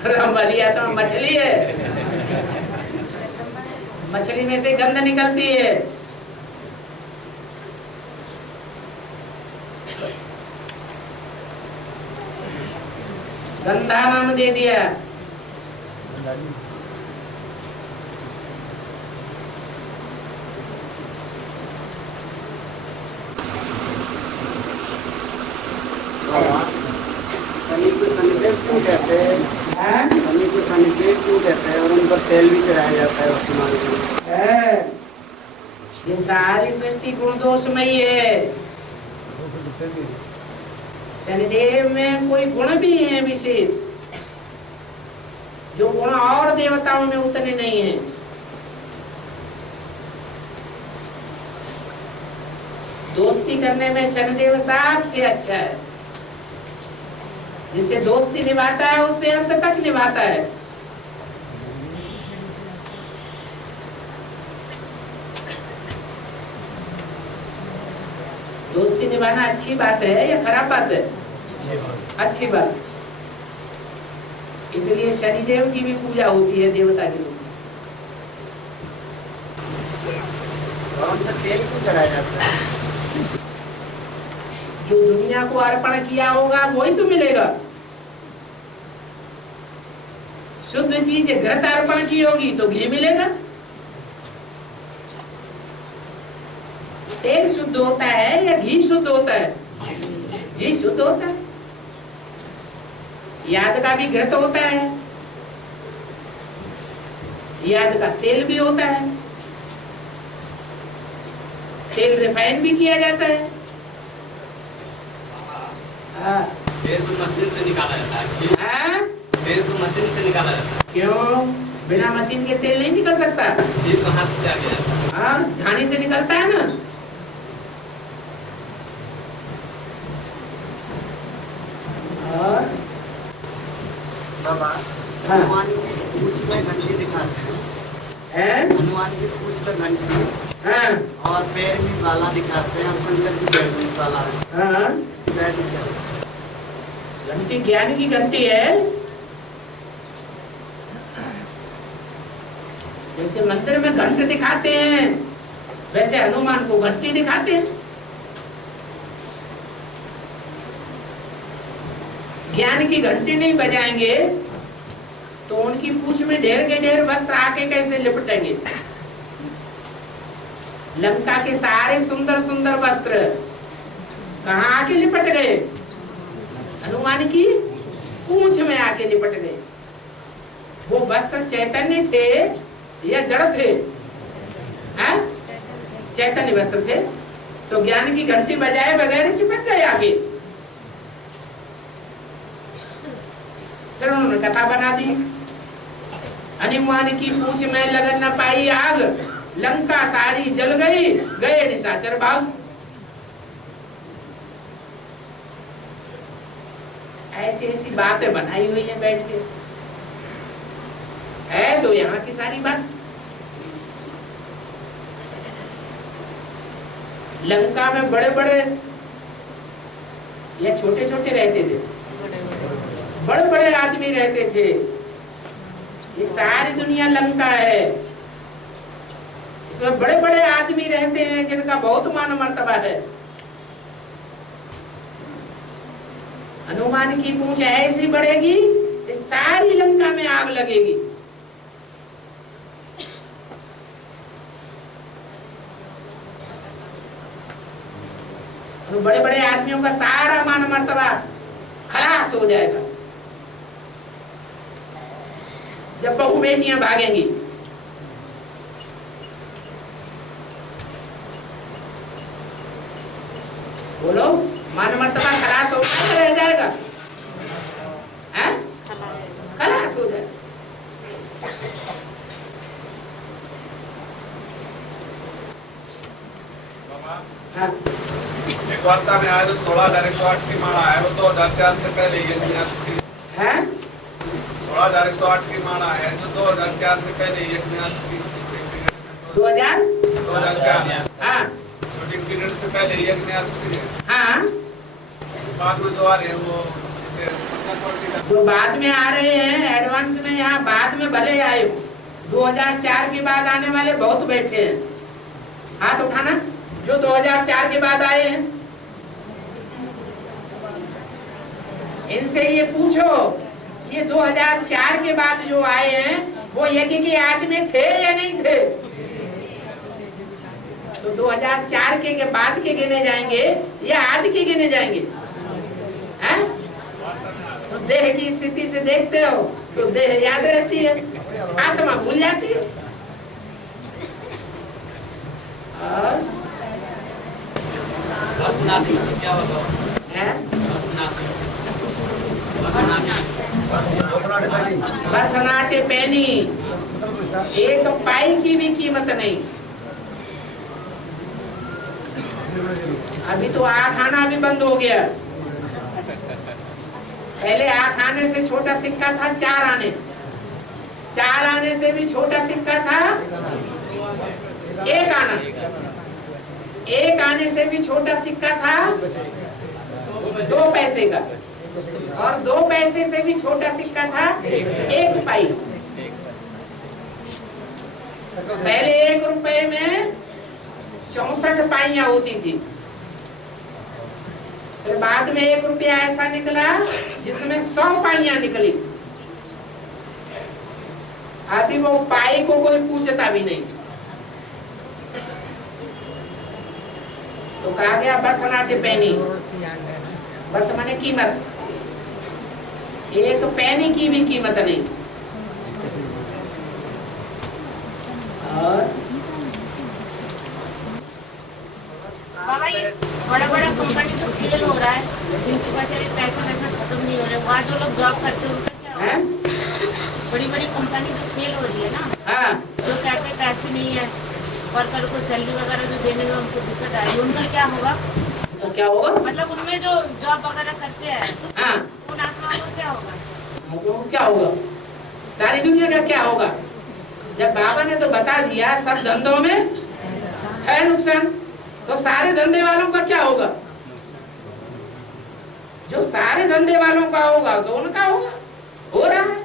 रंबलिया तो मछली है, मछली में से गंध निकलती है। गंधा नाम दे दिया। शनि को शनिदेव क्यों कहते हैं? शनि को शनिदेव क्यों कहते हैं? और उन पर तेल भी चढ़ाया जाता है वर्तमान में। ये सारी सृष्टि गुण दोषमयी है। शनिदेव में कोई गुण भी है विशेष, जो गुण और देवताओं में उतने नहीं है। दोस्ती करने में शनिदेव सबसे अच्छा है। जिससे दोस्ती निभाता है उससे अंत तक निभाता है। दोस्ती निभाना अच्छी बात है या खराब बात है? अच्छी बात। इसलिए शनिदेव की भी पूजा होती है देवता की। तेल क्यों चढ़ाया जाता है? जो दुनिया को अर्पण किया होगा वही तो मिलेगा। शुद्ध चीज घृत अर्पण की होगी तो घी मिलेगा। तेल शुद्ध होता है या घी शुद्ध होता है? घी शुद्ध होता है। याद का भी घृत होता है, याद का तेल भी होता है। तेल रिफाइन भी किया जाता है। तेल तो मशीन से निकाला जाता है। तेल तो मशीन से निकाला जाता है। क्यों? बिना मशीन के तेल नहीं निकल सकता। ये तो हाथ से आ गया। हाँ, घानी से निकलता है ना। और बाबा, हाँ। हनुमान पूंछ में घंटी दिखाते हैं, हनुमान की पूंछ में घंटी, और पैर में बाला दिखाते हैं, और शंकर की पैर में बाला है। घंटी ज्ञान की घंटी है। जैसे मंदिर में घंट दिखाते हैं वैसे हनुमान को घंटी दिखाते हैं। ज्ञान की घंटी नहीं बजाएंगे तो उनकी पूंछ में ढेर के ढेर वस्त्र आके कैसे लिपटेंगे। लंका के सारे सुंदर सुंदर वस्त्र कहाँ आके लिपट गए? हनुमान की पूंछ में आके लिपट गए। वो वस्त्र चैतन्य थे या जड़ थे? चैतन्य वस्त्र थे, तो ज्ञान की घंटी बजाए बगैर चिपक गए आगे। फिर उन्होंने कथा बना दी, हनुमान की पूंछ में लगन न पाई आग, लंका सारी जल गई, गए निशाचर भाग। ऐसी ऐसी बातें बनाई हुई है बैठ के, है तो यहाँ की सारी बात। लंका में बड़े बड़े या छोटे छोटे रहते थे, बड़े बड़े आदमी रहते थे। ये सारी दुनिया लंका है, इसमें बड़े बड़े आदमी रहते हैं जिनका बहुत मान मर्तबा है। हनुमान की पूंछ ऐसी बढ़ेगी कि सारी लंका में आग लगेगी। तो बड़े बड़े आदमियों का सारा मान मर्तबा खलास हो जाएगा जब बहू बेटियां भागेंगी। बोलो, मान मर्तबा खलास होगा रह जाएगा? खलास हो जाएगा। एक वार्ता में आया जो 16,108 की माला है, वो 2004 से पहले ये नहीं आ चुकी है। 16,108 की माला है जो 2004 से पहले ये नहीं आ चुकी। 2004 शूटिंग पीरियड से पहले ये नहीं आ चुकी है। बाद में जो आ रहे हैं वो जो बाद में आ रहे हैं एडवांस में, यहाँ बाद में भले आए, 2004 के बाद आने वाले बहुत बैठे हैं। हाथ उठाना जो 2004 के बाद आए हैं, इनसे ये पूछो ये 2004 के बाद जो आए हैं वो यज्ञ के आदमी थे या नहीं थे? तो 2004 के बाद के गिने जाएंगे या आदि के गिने जाएंगे? तो देह की स्थिति से देखते हो तो देह याद रहती है, आत्मा भूल जाती है। और भरतनाट्य पैनी एक पाई की भी कीमत नहीं। अभी तो 8 आना भी बंद हो गया। पहले 8 आने से छोटा सिक्का था 4 आने, 4 आने से भी छोटा सिक्का था 1 आना, 1 आने से भी छोटा सिक्का था 2 पैसे का, और 2 पैसे से भी छोटा सिक्का था 1 पाई। पहले 1 रुपए में 64 पाइयां होती थी, फिर बाद में 1 रुपया ऐसा निकला जिसमें 100 पाइयां निकली। अभी वो पाई को कोई पूछता भी नहीं। तो कहा गया भरतनाट्य पैनी, वर्तमान कीमत, 1 पैनी की भी कीमत नहीं। और बाबा ये बड़ा बड़ा कंपनी तो फेल हो रहा है, जिनके पास पैसा वैसा खत्म नहीं हो रहा है, वहाँ जो लोग जॉब करते हैं उनका क्या है? बड़ी बड़ी कंपनी तो फेल हो रही है ना, जो कहते हैं पैसे नहीं है, वर्कर को सैलरी वगैरह जो देने में उनको दिक्कत आ रही है, उनका क्या होगा? तो क्या होगा? मतलब उनमें जो जॉब वगैरह करते हैं उन आत्माओं को क्या होगा? क्या होगा? सारी दुनिया का क्या होगा? जब बाबा ने तो बता दिया सब धंधों में है नुकसान, तो सारे धंधे वालों का क्या होगा? जो सारे धंधे वालों का होगा सो उनका होगा, हो रहा है।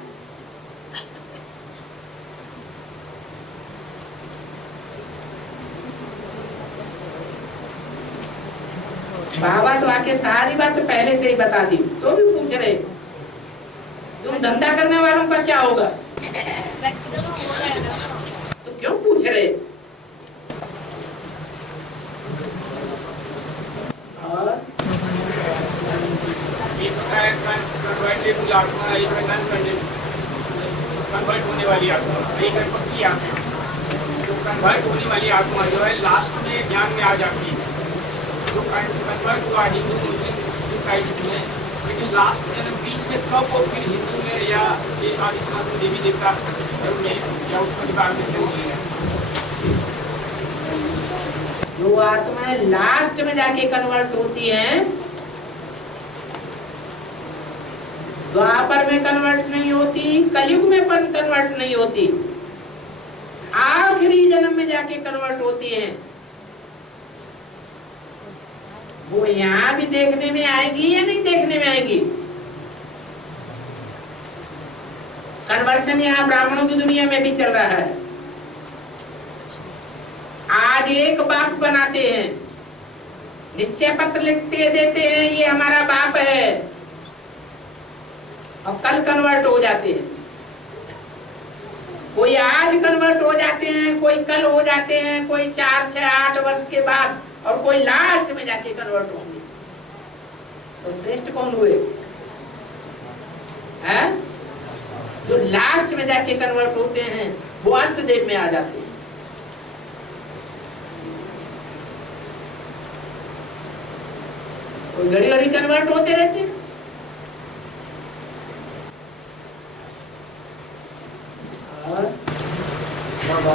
बाबा तो आके सारी बात तो पहले से ही बता दी, तो भी पूछ रहे तुम धंधा करने वालों का क्या होगा? तो क्यों पूछ रहे? और ये पता है कन्वर्टेबल आत्मा, एक कन्वर्ट होने वाली आत्मा, एक है पक्की आत्मा। जो कन्वर्ट होने वाली आत्मा जो है लास्ट में ज्ञान में आ जाती है। जो कन्वर्ट हुआ हिंदू मुस्लिम ईसाई में, लेकिन लास्ट में बीच में कब वो फिर हिंदू में या एक आदि सनातन देवी देवता धर्म में या उस परिवार में क्यों नहीं है? जो आत्माएं लास्ट में जाके कन्वर्ट होती हैं, द्वापर में कन्वर्ट नहीं होती, कलयुग में कन्वर्ट नहीं होती, आखिरी जन्म में जाके कन्वर्ट होती हैं। वो यहाँ भी देखने में आएगी या नहीं देखने में आएगी? कन्वर्शन यहाँ ब्राह्मणों की दुनिया में भी चल रहा है। आज एक बाप बनाते हैं, निश्चय पत्र लिखते देते हैं ये हमारा बाप है, और कल कन्वर्ट हो जाते हैं। कोई आज कन्वर्ट हो जाते हैं, कोई कल हो जाते हैं, कोई 4, 6, 8 वर्ष के बाद, और कोई लास्ट में जाके कन्वर्ट होंगे। तो श्रेष्ठ कौन हुए? हैं? जो लास्ट में जाके कन्वर्ट होते हैं वो अष्टदेव में आ जाते हैं। कोई घड़ी घड़ी कन्वर्ट होते रहते हैं। बाबा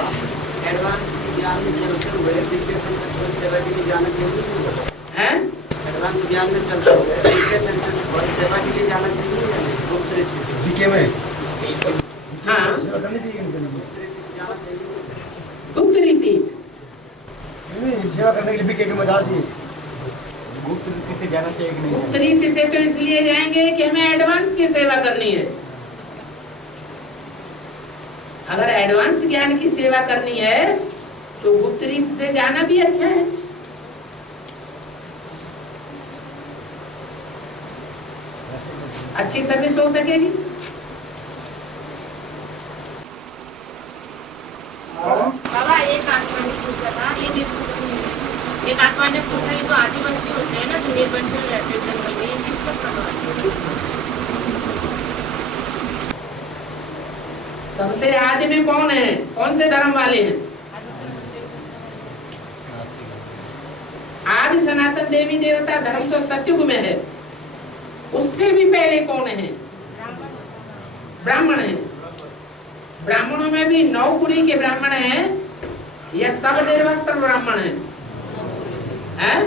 एडवांस ज्ञान में चलते हुए दिव्य सेंटर सेवा के लिए जाना चाहिए हैं? एडवांस ज्ञान में चलते हुए दिव्य सेंटर सेवा के लिए जाना चाहिए या नहीं? गुप्त रीति से डीके में हाँ सेवा करनी चाहिए गुप्त रीति नहीं, सेवा करने के लिए बीके के में जाना चाहिए। गुप्त रीति से जाना चाहिए कि नहीं? गुप्त रीति से तो इसलिए जाएंगे कि हमें एडवांस की सेवा करनी है। अगर एडवांस ज्ञान की सेवा करनी है तो गुप्त रीति से जाना भी अच्छा है। अच्छी सर्विस हो सकेगी। बाबा एक आत्मा ने पूछा था, ये मेरे से एक आत्मा ने पूछा, ये जो आदिवासी होते हैं ना, जो निर्वासित रहते हैं जंगल में, ये किस पर प्रभावित है? सबसे आदि में कौन है? कौन से धर्म वाले हैं? आदि सनातन देवी देवता धर्म तो सतयुग में है। उससे भी पहले कौन है? ब्राह्मण है। ब्राह्मणों में भी 9 कुली के ब्राह्मण हैं या सब निर्वस्त्र ब्राह्मण हैं? हैं?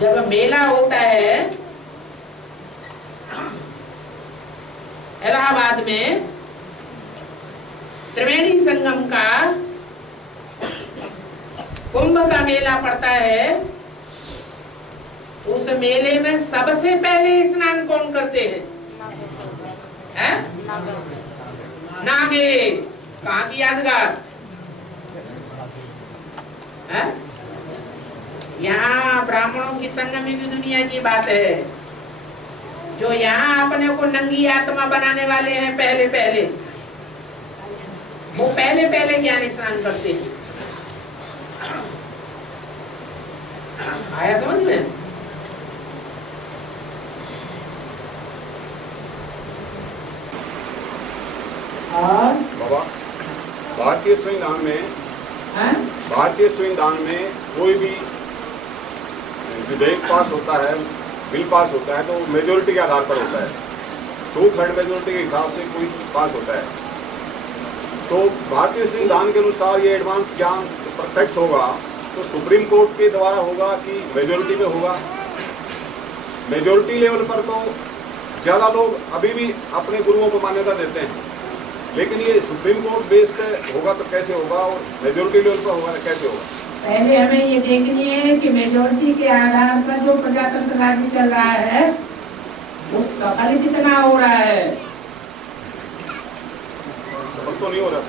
जब मेला होता है इलाहाबाद में, त्रिवेणी संगम का कुंभ का मेला पड़ता है, उस मेले में सबसे पहले स्नान कौन करते हैं? हैं? नागे। कहाँ की यादगार? हैं? यहाँ ब्राह्मणों की संगम की दुनिया की बात है। जो यहाँ अपने को नंगी आत्मा बनाने वाले हैं, पहले पहले वो पहले ज्ञान स्नान करते हैं। आया समझ में? और बाबा भारतीय संविधान में भारतीय संविधान में कोई भी विधेयक पास होता है, बिल पास होता है, तो मेजोरिटी के आधार पर होता है। 2/3 मेजोरिटी के हिसाब से कोई पास होता है। तो भारतीय संविधान के अनुसार ये एडवांस ज्ञान प्रत्यक्ष होगा तो सुप्रीम कोर्ट के द्वारा होगा कि मेजोरिटी में होगा? मेजोरिटी लेवल पर तो ज़्यादा लोग अभी भी अपने गुरुओं को मान्यता देते हैं, लेकिन ये सुप्रीम कोर्ट बेस पे होगा तो कैसे होगा, और मेजोरिटी लेवल पर होगा तो कैसे होगा? पहले हमें ये देखनी है कि मेजोरिटी के आधार पर जो प्रजातंत्र राज्य चल रहा है वो सफल कितना हो रहा है। सफल तो नहीं हो रहा,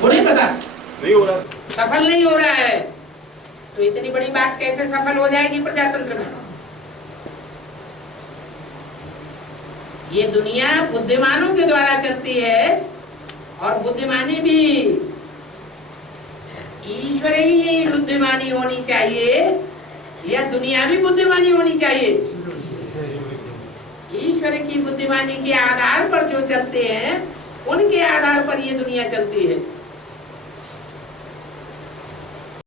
वो नहीं पता, नहीं हो रहा, सफल नहीं हो रहा है, तो इतनी बड़ी बात कैसे सफल हो जाएगी प्रजातंत्र में? ये दुनिया बुद्धिमानों के द्वारा चलती है, और बुद्धिमानी भी ईश्वरीय बुद्धिमानी होनी चाहिए या दुनिया भी बुद्धिमानी होनी चाहिए? ईश्वर की बुद्धिमानी के आधार पर जो चलते हैं उनके आधार पर ये दुनिया चलती है।